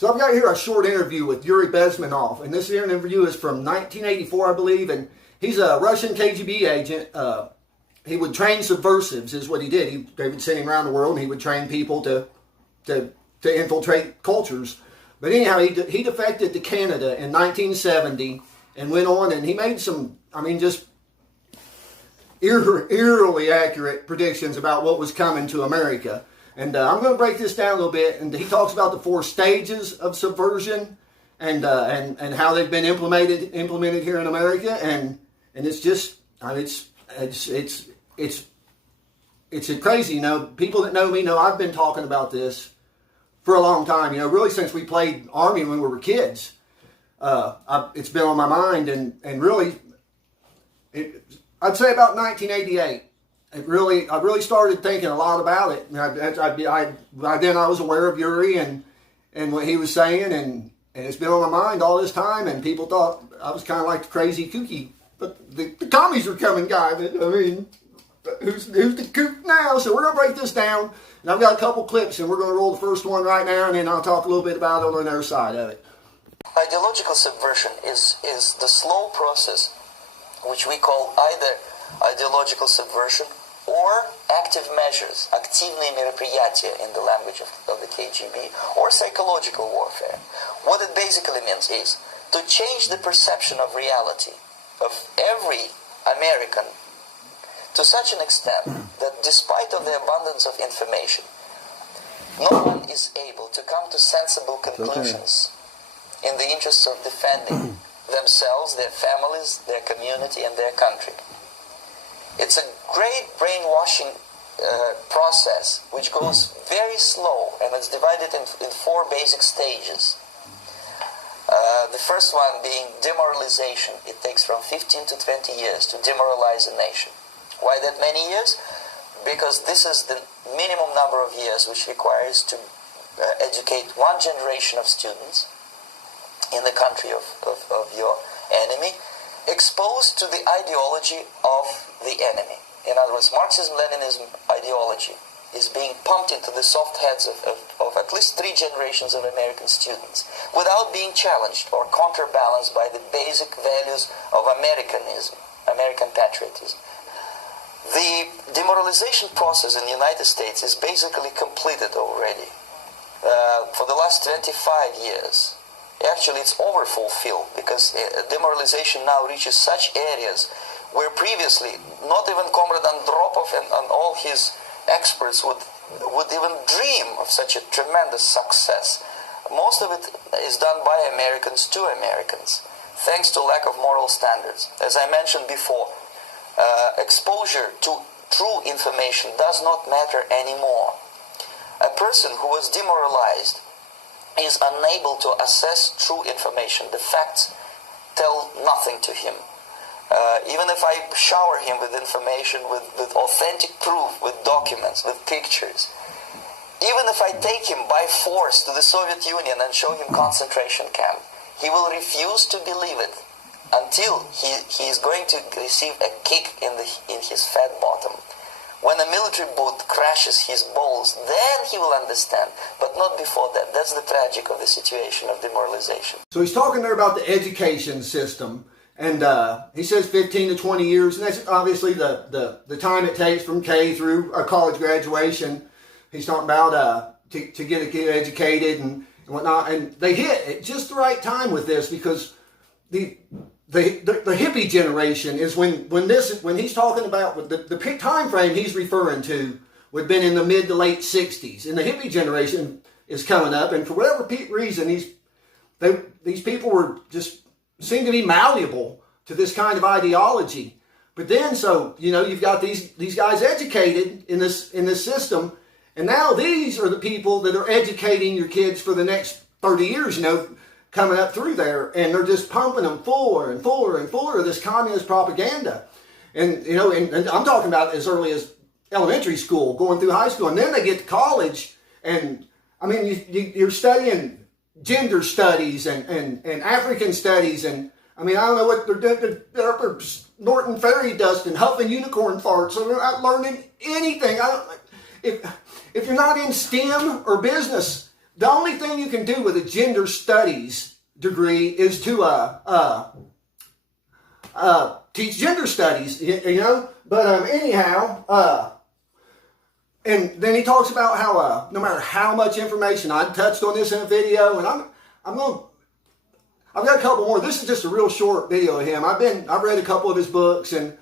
So I've got here a short interview with Yuri Bezmonov, and this interview is from 1984, I believe, and he's a Russian KGB agent. He would train subversives, is what he did. They would send him around the world, and he would train people to infiltrate cultures. But anyhow, he defected to Canada in 1970 and went on, and he made some, just eerily accurate predictions about what was coming to America. And I'm going to break this down a little bit. And he talks about the 4 stages of subversion and how they've been implemented here in America. And it's just, it's crazy. People that know me know I've been talking about this for a long time. Really since we played Army when we were kids. It's been on my mind, and really, I'd say about 1988. I really started thinking a lot about it. By then I was aware of Yuri and what he was saying, and it's been on my mind all this time. And people thought I was kind of like the crazy kooky, but the commies are coming guy. Who's the kook now? So we're gonna break this down, and I've got a couple clips, and we're gonna roll the first one right now, and then I'll talk a little bit about it on the other side of it. Ideological subversion is the slow process, which we call either ideological subversion or active measures, активные мероприятия in the language of the KGB, or psychological warfare. What it basically means is to change the perception of reality of every American to such an extent that despite of the abundance of information, no one is able to come to sensible conclusions in the interests of defending themselves, their families, their community, and their country. It's a great brainwashing process which goes very slow, and it's divided in 4 basic stages. The first one being demoralization. It takes from 15 to 20 years to demoralize a nation. Why that many years? Because this is the minimum number of years which requires to educate one generation of students in the country of your enemy, exposed to the ideology of the enemy. In other words, Marxism-Leninism ideology is being pumped into the soft heads of at least 3 generations of American students without being challenged or counterbalanced by the basic values of Americanism, American patriotism. The demoralization process in the United States is basically completed already. For the last 25 years, actually it's overfulfilled, because demoralization now reaches such areas where previously not even Comrade Andropov and all his experts would even dream of such a tremendous success. Most of it is done by Americans to Americans, thanks to lack of moral standards. As I mentioned before, exposure to true information does not matter anymore. A person who was demoralized is unable to assess true information. The facts tell nothing to him. Even if I shower him with information, with authentic proof, with documents, with pictures, even if I take him by force to the Soviet Union and show him concentration camp, he will refuse to believe it until he is going to receive a kick in his fat bottom. When a military boot crashes his balls, then he will understand, but not before that. That's the tragic of the situation of demoralization. So he's talking there about the education system, and he says 15 to 20 years, and that's obviously the time it takes from K through a college graduation. He's talking about to get a kid educated and whatnot, and they hit at just the right time with this, because the hippie generation is when he's talking about the time frame he's referring to would have been in the mid to late 60s, and the hippie generation is coming up, and for whatever reason these people were just seem to be malleable to this kind of ideology. But then you've got these guys educated in this system, and now these are the people that are educating your kids for the next 30 years, coming up through there, and they're just pumping them fuller and fuller and fuller of this communist propaganda. And and I'm talking about as early as elementary school, going through high school, and then they get to college, and you're studying gender studies and African studies, and I don't know what they're doing. They're snorting fairy dust and huffing unicorn farts, so they're not learning anything. If you're not in STEM or business, the only thing you can do with a gender studies degree is to teach gender studies, you know. But anyhow, and then he talks about how no matter how much information, I touched on this in a video, and I've got a couple more. This is just a real short video of him. I've read a couple of his books, and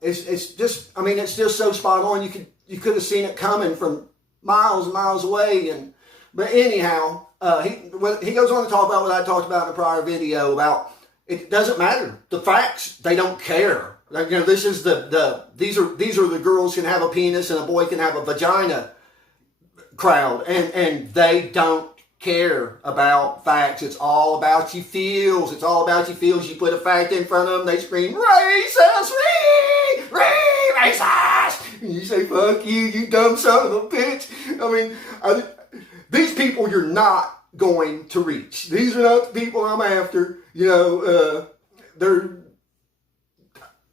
it's just, I mean, it's just so spot on. You could have seen it coming from miles and miles away. But anyhow, he goes on to talk about what I talked about in a prior video about it doesn't matter. The facts, they don't care. Like, you know, this is these are the girls can have a penis and a boy can have a vagina crowd, and they don't care about facts. It's all about your feels. It's all about your feels. You put a fact in front of them, they scream racist, racist. And you say fuck you, you dumb son of a bitch. I mean, these people you're not going to reach. These are not the people I'm after. You know,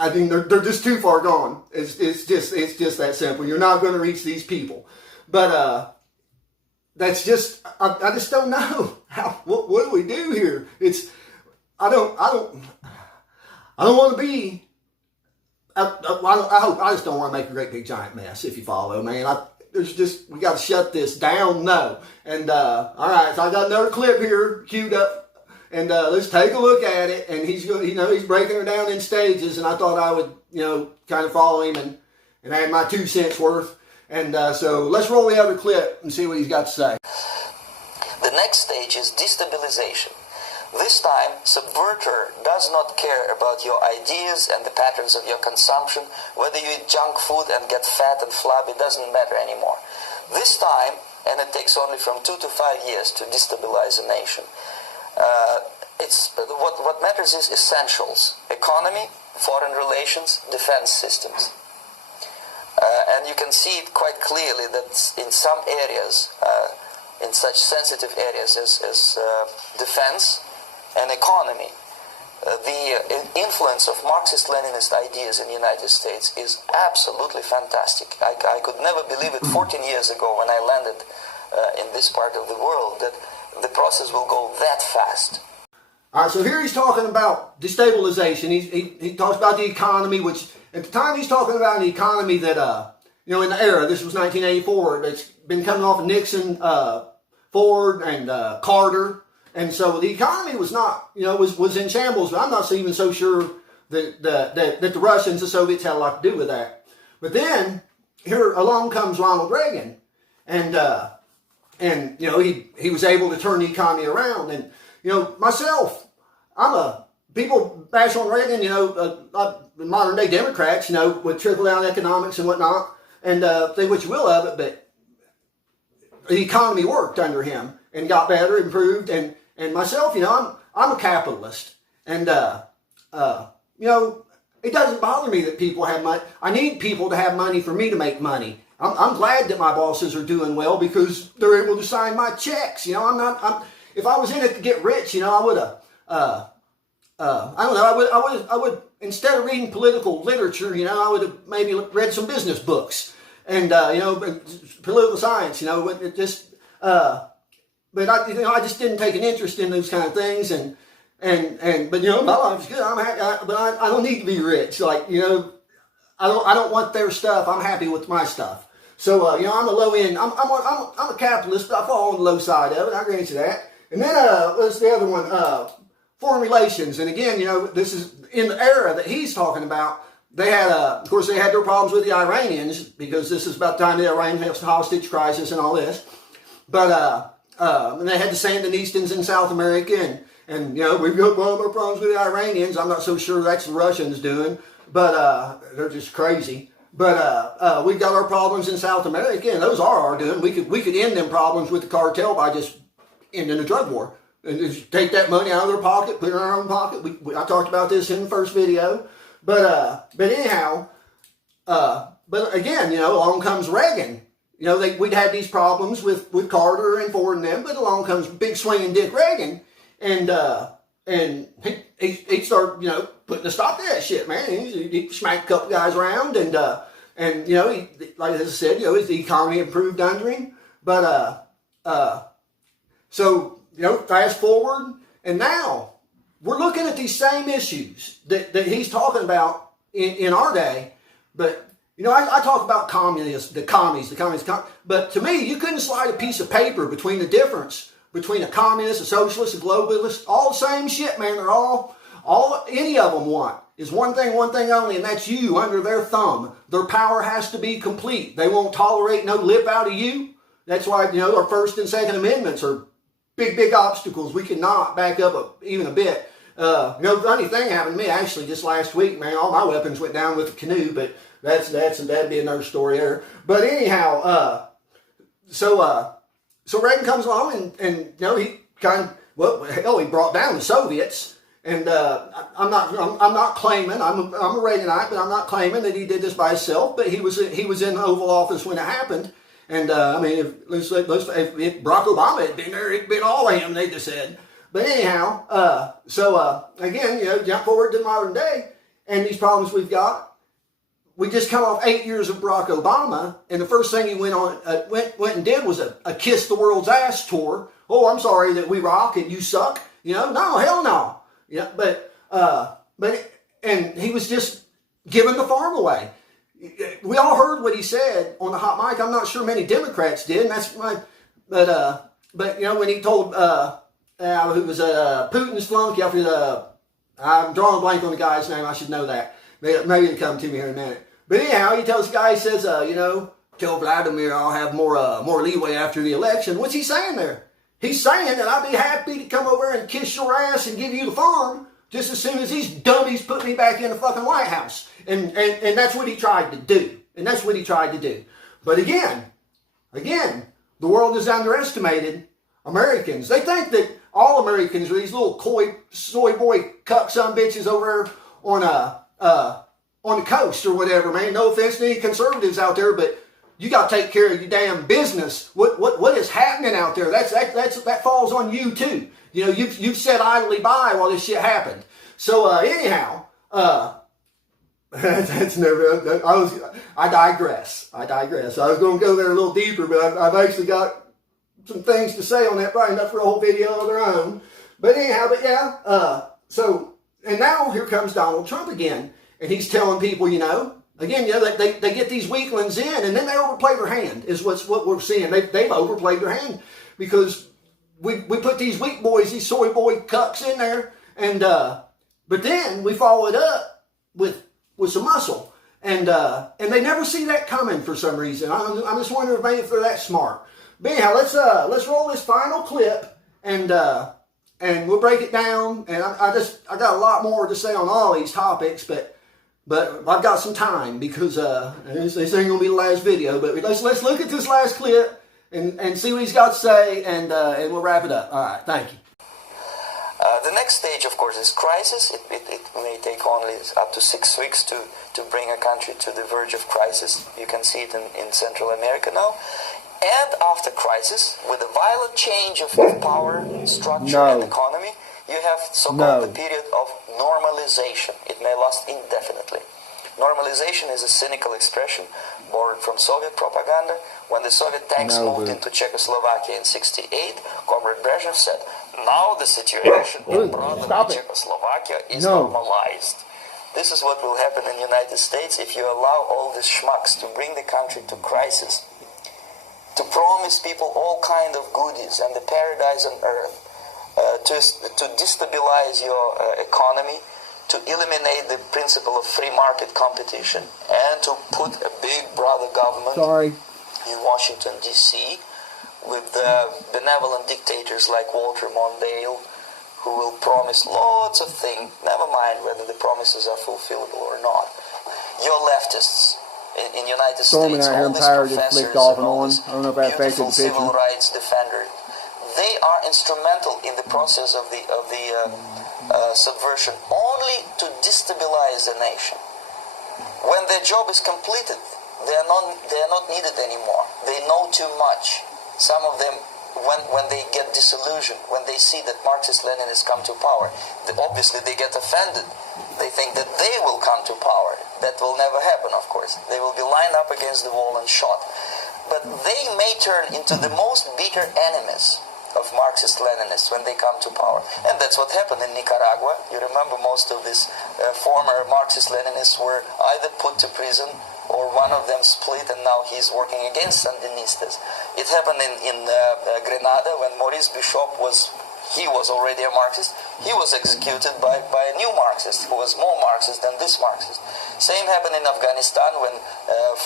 I think they're just too far gone. It's just that simple. You're not going to reach these people. But that's just, I just don't know what do we do here? I don't want to be. I just don't want to make a great big giant mess. If you follow, man. We got to shut this down. No. And all right, so I got another clip here queued up. And let's take a look at it. And he's breaking her down in stages. And I thought I would, kind of follow him and add my 2 cents worth. And so let's roll the other clip and see what he's got to say. The next stage is destabilization. This time, subverter does not care about your ideas and the patterns of your consumption. Whether you eat junk food and get fat and flabby doesn't matter anymore. This time, and it takes only from 2 to 5 years to destabilize a nation, what matters is essentials: economy, foreign relations, defense systems. And you can see it quite clearly that in some areas, in such sensitive areas as defense and economy, the influence of Marxist-Leninist ideas in the United States is absolutely fantastic. I could never believe it 14 years ago when I landed in this part of the world that the process will go that fast. All right, so here he's talking about destabilization. He talks about the economy, which at the time he's talking about an economy that, in the era, this was 1984, it's been coming off of Nixon, Ford, and Carter. And so the economy was not, was in shambles. But I'm not even so sure that the Russians, the Soviets had a lot to do with that. But then here along comes Ronald Reagan, and he was able to turn the economy around. And myself, people bash on Reagan, modern day Democrats, with trickle down economics and whatnot, and think what you will of it, but the economy worked under him and got better, improved, and myself, I'm a capitalist, and it doesn't bother me that people have money. I need people to have money for me to make money. I'm glad that my bosses are doing well because they're able to sign my checks. If I was in it to get rich, I would have. I don't know. I would instead of reading political literature, I would have maybe read some business books and political science. It just. But I just didn't take an interest in those kind of things, but my life's good. I'm happy, but I don't need to be rich. I don't want their stuff. I'm happy with my stuff. So I'm a low end. I'm a capitalist. But I fall on the low side of it. I grant you that. And then what's the other one? Foreign relations. And again, this is in the era that he's talking about. They had, of course, they had their problems with the Iranians because this is about the time the Iranian hostage crisis and all this. But and they had the Sandinistas in South America, and we've got one of our problems with the Iranians. I'm not so sure that's the Russians doing, but they're just crazy. But we've got our problems in South America, and those are our doing. We could end them problems with the cartel by just ending a drug war and just take that money out of their pocket, put it in our own pocket. I talked about this in the first video, but anyhow, but again, along comes Reagan. We'd had these problems with Carter and Ford and them, but along comes big swinging Dick Reagan, and he started, putting a stop to that shit, man. He smacked a couple guys around, and he, like I said, the economy improved under him, but So, fast forward, and now we're looking at these same issues that he's talking about in our day. But, I talk about the commies, but to me, you couldn't slide a piece of paper between the difference between a communist, a socialist, a globalist, all the same shit, man. They're all any of them want is one thing only, and that's you under their thumb. Their power has to be complete. They won't tolerate no lip out of you. That's why, our First and Second Amendments are big obstacles. We cannot back up even a bit. Funny thing happened to me actually just last week, man. All my weapons went down with the canoe, but that'd be another story there. But anyhow, so Reagan comes along and he kind of, he brought down the Soviets. And I'm not claiming I'm a Reaganite, but I'm not claiming that he did this by himself. But he was in the Oval Office when it happened. And if Barack Obama had been there, it'd been all of him. They just said. But anyhow, again, jump forward to modern day, and these problems we've got. We just come off 8 years of Barack Obama, and the first thing he went and did was a kiss the world's ass tour. Oh, I'm sorry that we rock and you suck. No, hell no. Yeah, and he was just giving the farm away. We all heard what he said on the hot mic. I'm not sure many Democrats did, and that's why. But when he told who was Putin's flunky, I'm drawing a blank on the guy's name. I should know that. Maybe it'll come to me here in a minute. But anyhow, he tells the guy, he says, tell Vladimir I'll have more leeway after the election. What's he saying there? He's saying that I'd be happy to come over and kiss your ass and give you the farm just as soon as these dummies put me back in the fucking White House. And that's what he tried to do. But again, the world has underestimated Americans. They think that all Americans are these little coy soy boy cuck son bitches over there on the coast or whatever, man. No offense to any conservatives out there, but you got to take care of your damn business. What is happening out there? That falls on you too. You've sat idly by while this shit happened. So anyhow, that's never. I digress. I was going to go there a little deeper, but I've actually got some things to say on that. Probably enough for a whole video of their own. But anyhow, and now here comes Donald Trump again, and he's telling people, Again, they get these weaklings in, and then they overplay their hand, is what we're seeing. They've overplayed their hand because we put these weak boys, these soy boy cucks in there, and but then we follow it up with some muscle, and they never see that coming for some reason. I'm just wondering if they're that smart. But anyhow, let's roll this final clip, and we'll break it down. And I got a lot more to say on all these topics, but I've got some time because this ain't gonna be the last video. But let's look at this last clip and see what he's got to say, and we'll wrap it up. All right, thank you. The next stage, of course, is crisis. It may take only up to 6 weeks to bring a country to the verge of crisis. You can see it in Central America now. And after crisis, with a violent change of power structure and economy, you have so-called the period of normalization. It may last indefinitely. Normalization is a cynical expression borrowed from Soviet propaganda. When the Soviet tanks moved into Czechoslovakia in '68, Comrade Brezhnev said, now the situation in brotherly Czechoslovakia is normalized. This is what will happen in the United States if you allow all these schmucks to bring the country to crisis, to promise people all kind of goodies and the paradise on earth, to destabilize your economy, to eliminate the principle of free market competition, and to put a big brother government in Washington, D.C., with benevolent dictators like Walter Mondale, who will promise lots of things, never mind whether the promises are fulfillable or not. Your leftists in the United States, all these professors and all these beautiful civil rights defenders, they are instrumental in the process of the subversion only to destabilize the nation. When their job is completed, they are not needed anymore. They know too much. Some of them, when they get disillusioned, when they see that Marxist-Leninists come to power, obviously they get offended. They think that they will come to power. That will never happen, of course. They will be lined up against the wall and shot. But they may turn into the most bitter enemies of Marxist-Leninists when they come to power. And that's what happened in Nicaragua. You remember most of these former Marxist-Leninists were either put to prison or one of them split, and now he's working against Sandinistas. It happened in Grenada when Maurice Bishop was already a Marxist. He was executed by a new Marxist who was more Marxist than this Marxist. Same happened in Afghanistan when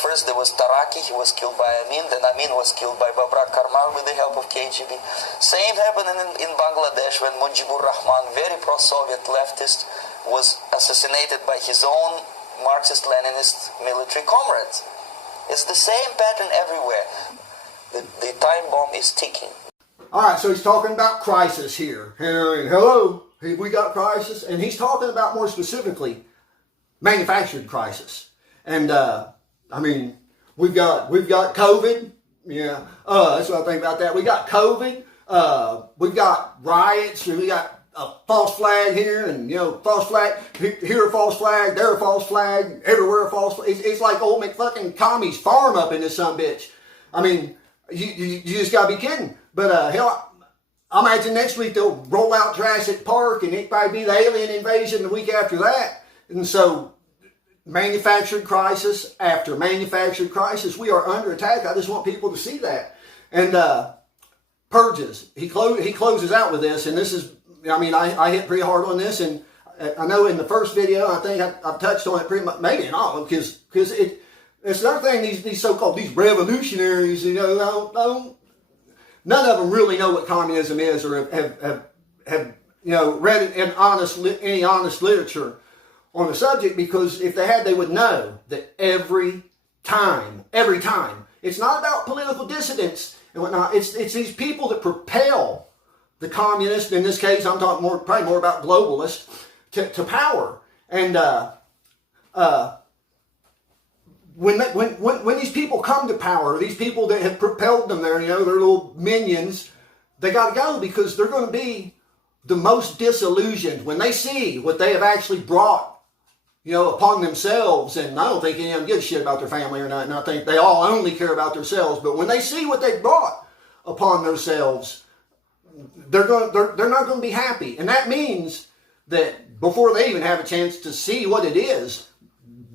first there was Taraki, he was killed by Amin, then Amin was killed by Babrak Karmal with the help of KGB. Same happened in Bangladesh when Mujibur Rahman, very pro-Soviet leftist, was assassinated by his own Marxist-Leninist military comrades. It's the same pattern everywhere. The time bomb is ticking. All right, so he's talking about crisis here. Hello, we got crisis, and he's talking about more specifically manufactured crisis. And I mean, we've got COVID. Yeah, that's what I think about that. We got COVID. We've got riots. We got a false flag here, and false flag here, a false flag there, a false flag everywhere, a false flag. It's like old McFucking Commie's farm up in this sumbitch. I mean, you just gotta be kidding. But hell, I imagine next week they'll roll out Jurassic Park, and it probably be the alien invasion the week after that. And so, manufactured crisis after manufactured crisis, we are under attack. I just want people to see that. And purges. He closes out with this, and this is, I mean, I hit pretty hard on this, and I know in the first video, I think I've touched on it pretty much, maybe in all of them, because it's another thing, these so-called, these revolutionaries, none of them really know what communism is, or have read any honest literature on the subject, because if they had, they would know that every time, it's not about political dissidents and whatnot, it's these people that propel the communists, in this case, I'm talking probably more about globalists, to power. And when these people come to power, these people that have propelled them there, their little minions, they got to go, because they're going to be the most disillusioned when they see what they have actually brought, upon themselves. And I don't think any of them give a shit about their family or not, and I think they all only care about themselves. But when they see what they brought upon themselves, they're not going to be happy. And that means that before they even have a chance to see what it is,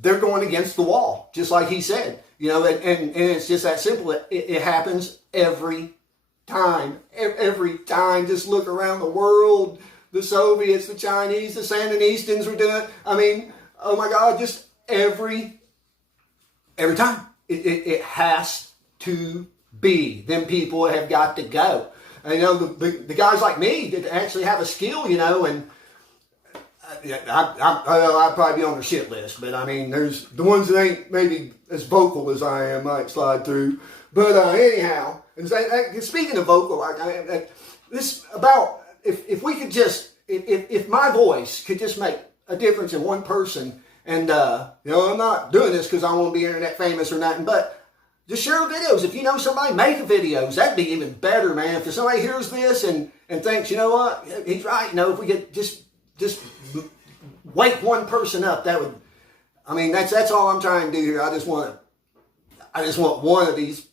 they're going against the wall, just like he said. And it's just that simple. It happens every time. Every time. Just look around the world. The Soviets, the Chinese, the Sandinistans were doing it. I mean, oh my God, just every time. It has to be. Them people have got to go. And, the guys like me that actually have a skill, and I'd probably be on their shit list. But I mean, there's the ones that ain't maybe as vocal as I am might slide through. But anyhow, and speaking of vocal, this about if we could just if my voice could just make a difference in one person, and I'm not doing this because I want to be internet famous or nothing, but just share the videos. If you know somebody making videos, that'd be even better, man. If somebody hears this and thinks, you know what, he's right, if we could just wake one person up, that would, I mean, that's all I'm trying to do here. I just want one of these.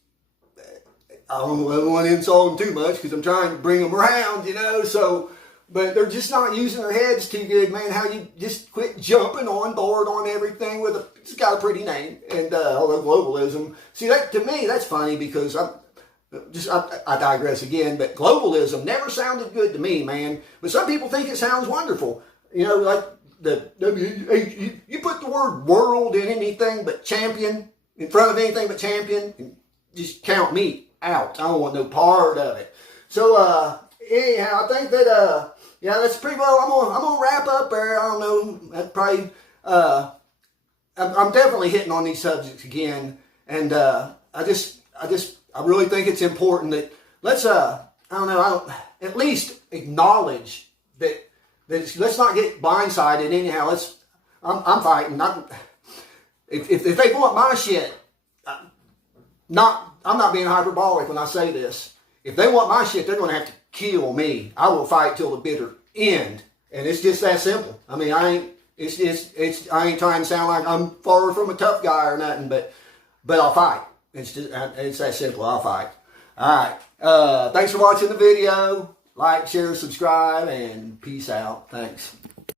I don't want to insult them too much because I'm trying to bring them around, so, but they're just not using their heads too good, man. How you just quit jumping on board on everything it's got a pretty name, and although globalism, see, that to me, that's funny, because I digress again, but globalism never sounded good to me, man. But some people think it sounds wonderful. Like you put the word world in anything but champion, in front of anything but champion, and just count me out. I don't want no part of it. So, anyhow, I think that, that's pretty well, I'm gonna wrap up there. I don't know, that probably, I'm definitely hitting on these subjects again, and I really think it's important that let's at least acknowledge that let's not get blindsided. Anyhow, I'm fighting. If they want my shit, I'm not being hyperbolic when I say this. If they want my shit, they're going to have to kill me. I will fight till the bitter end, and it's just that simple. I mean, I ain't trying to sound like I'm far from a tough guy or nothing, but I'll fight. It's that simple. I'll fight. All right. Thanks for watching the video. Like, share, subscribe, and peace out. Thanks.